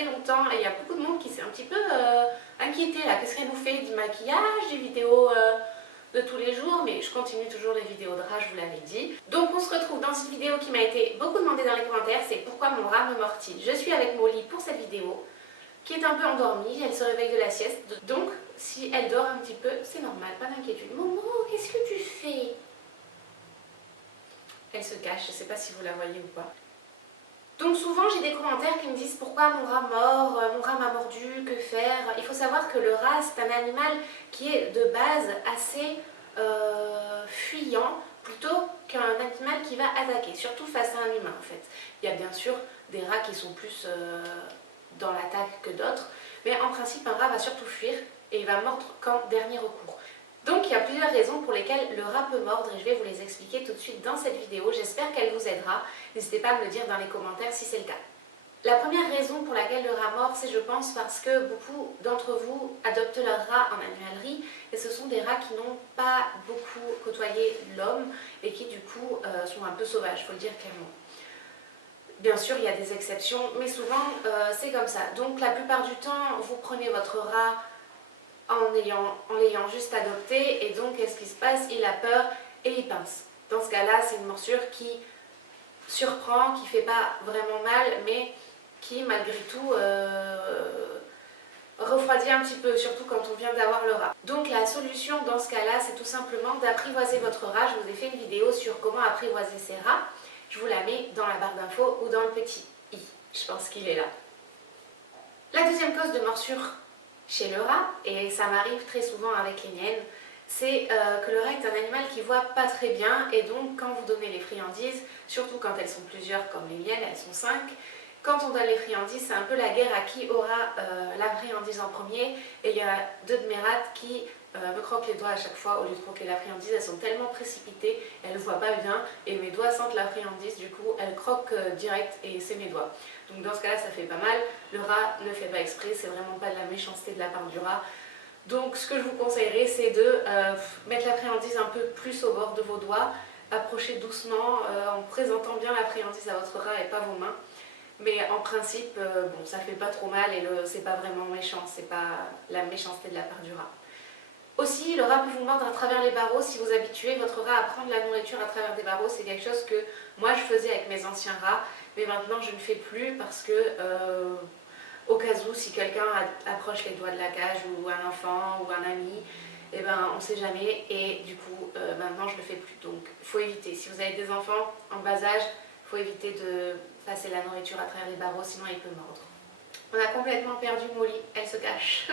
très longtemps et il y a beaucoup de monde qui s'est un petit peu inquiété là. Qu'est-ce qu'elle nous fait du maquillage, des vidéos de tous les jours, mais je continue toujours les vidéos de rat, je vous l'avais dit. Donc on se retrouve dans cette vidéo qui m'a été beaucoup demandée dans les commentaires, c'est pourquoi mon rat me mord-t-il. Je suis avec Molly pour cette vidéo, qui est un peu endormie, elle se réveille de la sieste, donc si elle dort un petit peu, c'est normal, pas d'inquiétude. Momo, qu'est-ce que tu fais? Elle se cache, je ne sais pas si vous la voyez ou pas. Donc souvent j'ai des commentaires qui me disent pourquoi mon rat mord, mon rat m'a mordu, que faire. Il faut savoir que le rat c'est un animal qui est de base assez fuyant plutôt qu'un animal qui va attaquer, surtout face à un humain en fait. Il y a bien sûr des rats qui sont plus dans l'attaque que d'autres, mais en principe un rat va surtout fuir et il va mordre qu'en dernier recours. Donc il y a plusieurs raisons pour lesquelles le rat peut mordre et je vais vous les expliquer tout de suite dans cette vidéo. J'espère qu'elle vous aidera. N'hésitez pas à me le dire dans les commentaires si c'est le cas. La première raison pour laquelle le rat mord, c'est je pense parce que beaucoup d'entre vous adoptent leur rat en animalerie et ce sont des rats qui n'ont pas beaucoup côtoyé l'homme et qui du coup sont un peu sauvages, il faut le dire clairement. Bien sûr, il y a des exceptions, mais souvent c'est comme ça. Donc la plupart du temps, vous prenez votre rat en l'ayant juste adopté et donc qu'est-ce qui se passe? Il a peur et il pince. Dans ce cas-là, c'est une morsure qui surprend, qui ne fait pas vraiment mal, mais qui malgré tout refroidit un petit peu, surtout quand on vient d'avoir le rat. Donc la solution dans ce cas-là, c'est tout simplement d'apprivoiser votre rat. Je vous ai fait une vidéo sur comment apprivoiser ses rats. Je vous la mets dans la barre d'infos ou dans le petit i. Je pense qu'il est là. La deuxième cause de morsure chez le rat, et ça m'arrive très souvent avec les miennes, c'est que le rat est un animal qui voit pas très bien et donc quand vous donnez les friandises, surtout quand elles sont plusieurs comme les miennes, elles sont 5, quand on donne les friandises, c'est un peu la guerre à qui aura la friandise en premier et il y a 2 de mes rats qui me croquent les doigts à chaque fois au lieu de croquer la friandise. Elles sont tellement précipitées, elles ne voient pas bien et mes doigts sentent la friandise, du coup elles croquent direct et c'est mes doigts. Donc dans ce cas-là, ça fait pas mal. Le rat ne fait pas exprès, c'est vraiment pas de la méchanceté de la part du rat. Donc ce que je vous conseillerais, c'est de mettre la friandise un peu plus au bord de vos doigts, approcher doucement en présentant bien la friandise à votre rat et pas vos mains. Mais en principe, bon, ça fait pas trop mal et c'est pas vraiment méchant, c'est pas la méchanceté de la part du rat. Aussi, le rat peut vous mordre à travers les barreaux si vous habituez votre rat à prendre la nourriture à travers des barreaux. C'est quelque chose que moi je faisais avec mes anciens rats, mais maintenant je ne fais plus parce que au cas où, si quelqu'un approche les doigts de la cage ou un enfant ou un ami, eh ben, on ne sait jamais et du coup maintenant je ne le fais plus. Donc il faut éviter, si vous avez des enfants en bas âge, il faut éviter de passer la nourriture à travers les barreaux, sinon il peut mordre. On a complètement perdu Molly, elle se cache.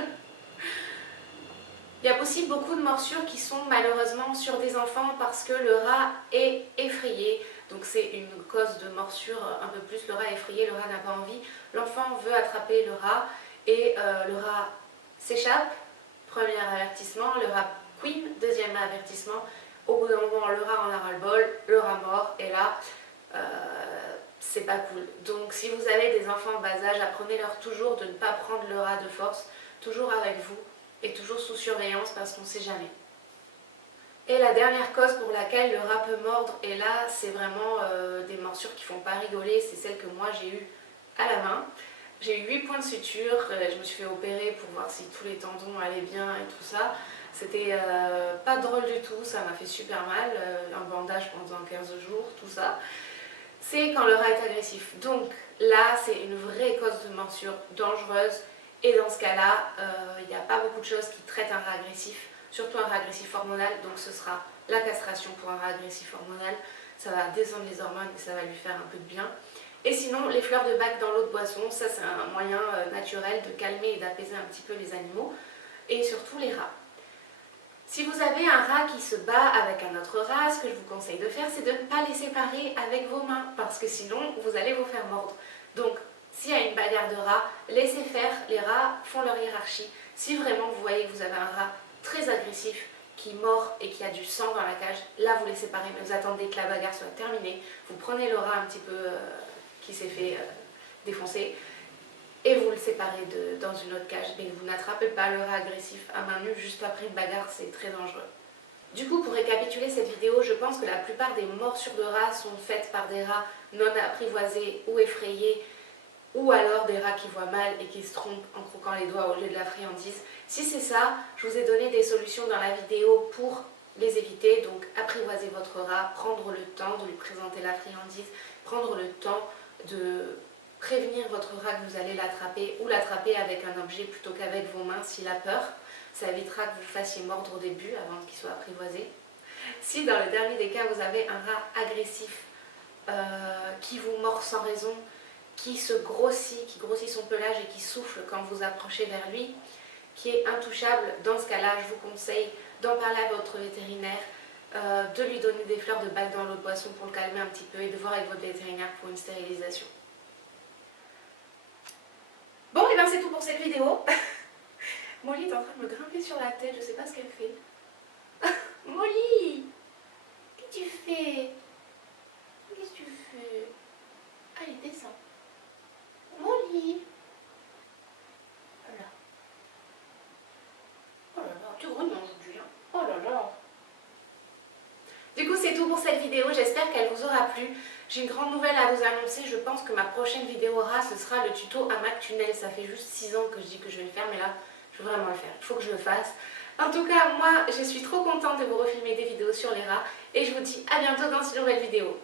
Il y a aussi beaucoup de morsures qui sont malheureusement sur des enfants parce que le rat est effrayé. Donc c'est une cause de morsure un peu plus, le rat est effrayé, le rat n'a pas envie. L'enfant veut attraper le rat et le rat s'échappe. Premier avertissement, le rat queen, deuxième avertissement. Au bout d'un moment, le rat en a ras-le-bol, le rat mord et là, c'est pas cool. Donc si vous avez des enfants en bas âge, apprenez-leur toujours de ne pas prendre le rat de force, toujours avec vous. Et toujours sous surveillance parce qu'on ne sait jamais. Et la dernière cause pour laquelle le rat peut mordre, et là c'est vraiment des morsures qui font pas rigoler, c'est celle que moi j'ai eue à la main. J'ai eu 8 points de suture, je me suis fait opérer pour voir si tous les tendons allaient bien et tout ça. C'était pas drôle du tout, ça m'a fait super mal, un bandage pendant 15 jours, tout ça. C'est quand le rat est agressif. Donc là c'est une vraie cause de morsure dangereuse. Et dans ce cas-là, il n'y a pas beaucoup de choses qui traitent un rat agressif, surtout un rat agressif hormonal, donc ce sera la castration pour un rat agressif hormonal. Ça va descendre les hormones et ça va lui faire un peu de bien. Et sinon, les fleurs de bac dans l'eau de boisson, ça c'est un moyen naturel de calmer et d'apaiser un petit peu les animaux, et surtout les rats. Si vous avez un rat qui se bat avec un autre rat, ce que je vous conseille de faire, c'est de ne pas les séparer avec vos mains, parce que sinon, vous allez vous faire mordre. Donc, s'il y a une bagarre de rats, laissez faire, les rats font leur hiérarchie. Si vraiment vous voyez que vous avez un rat très agressif, qui mord et qui a du sang dans la cage, là vous les séparez, mais vous attendez que la bagarre soit terminée, vous prenez le rat un petit peu qui s'est fait défoncer, et vous le séparez dans une autre cage, mais vous n'attrapez pas le rat agressif à main nue juste après une bagarre, c'est très dangereux. Du coup, pour récapituler cette vidéo, je pense que la plupart des morsures de rats sont faites par des rats non apprivoisés ou effrayés, ou alors des rats qui voient mal et qui se trompent en croquant les doigts au lieu de la friandise. Si c'est ça, je vous ai donné des solutions dans la vidéo pour les éviter. Donc apprivoiser votre rat, prendre le temps de lui présenter la friandise, prendre le temps de prévenir votre rat que vous allez l'attraper ou l'attraper avec un objet plutôt qu'avec vos mains s'il a peur. Ça évitera que vous fassiez mordre au début avant qu'il soit apprivoisé. Si dans le dernier des cas vous avez un rat agressif qui vous mord sans raison, qui grossit son pelage et qui souffle quand vous approchez vers lui, qui est intouchable, dans ce cas-là, je vous conseille d'en parler à votre vétérinaire, de lui donner des fleurs de bac dans l'eau de boisson pour le calmer un petit peu et de voir avec votre vétérinaire pour une stérilisation. Bon, et bien c'est tout pour cette vidéo. Molly est en train de me grimper sur la tête, je sais pas ce qu'elle fait. Molly, qu'est-ce que tu fais? Qu'est-ce que tu fais? Allez, descends. Molly. Voilà. Oh là là, tu grognes aujourd'hui, hein. Oh là là. Du coup, c'est tout pour cette vidéo. J'espère qu'elle vous aura plu. J'ai une grande nouvelle à vous annoncer. Je pense que ma prochaine vidéo rat, ce sera le tuto hamac tunnel. Ça fait juste 6 ans que je dis que je vais le faire, mais là, je veux vraiment le faire. Il faut que je le fasse. En tout cas, moi, je suis trop contente de vous refilmer des vidéos sur les rats. Et je vous dis à bientôt dans une nouvelle vidéo.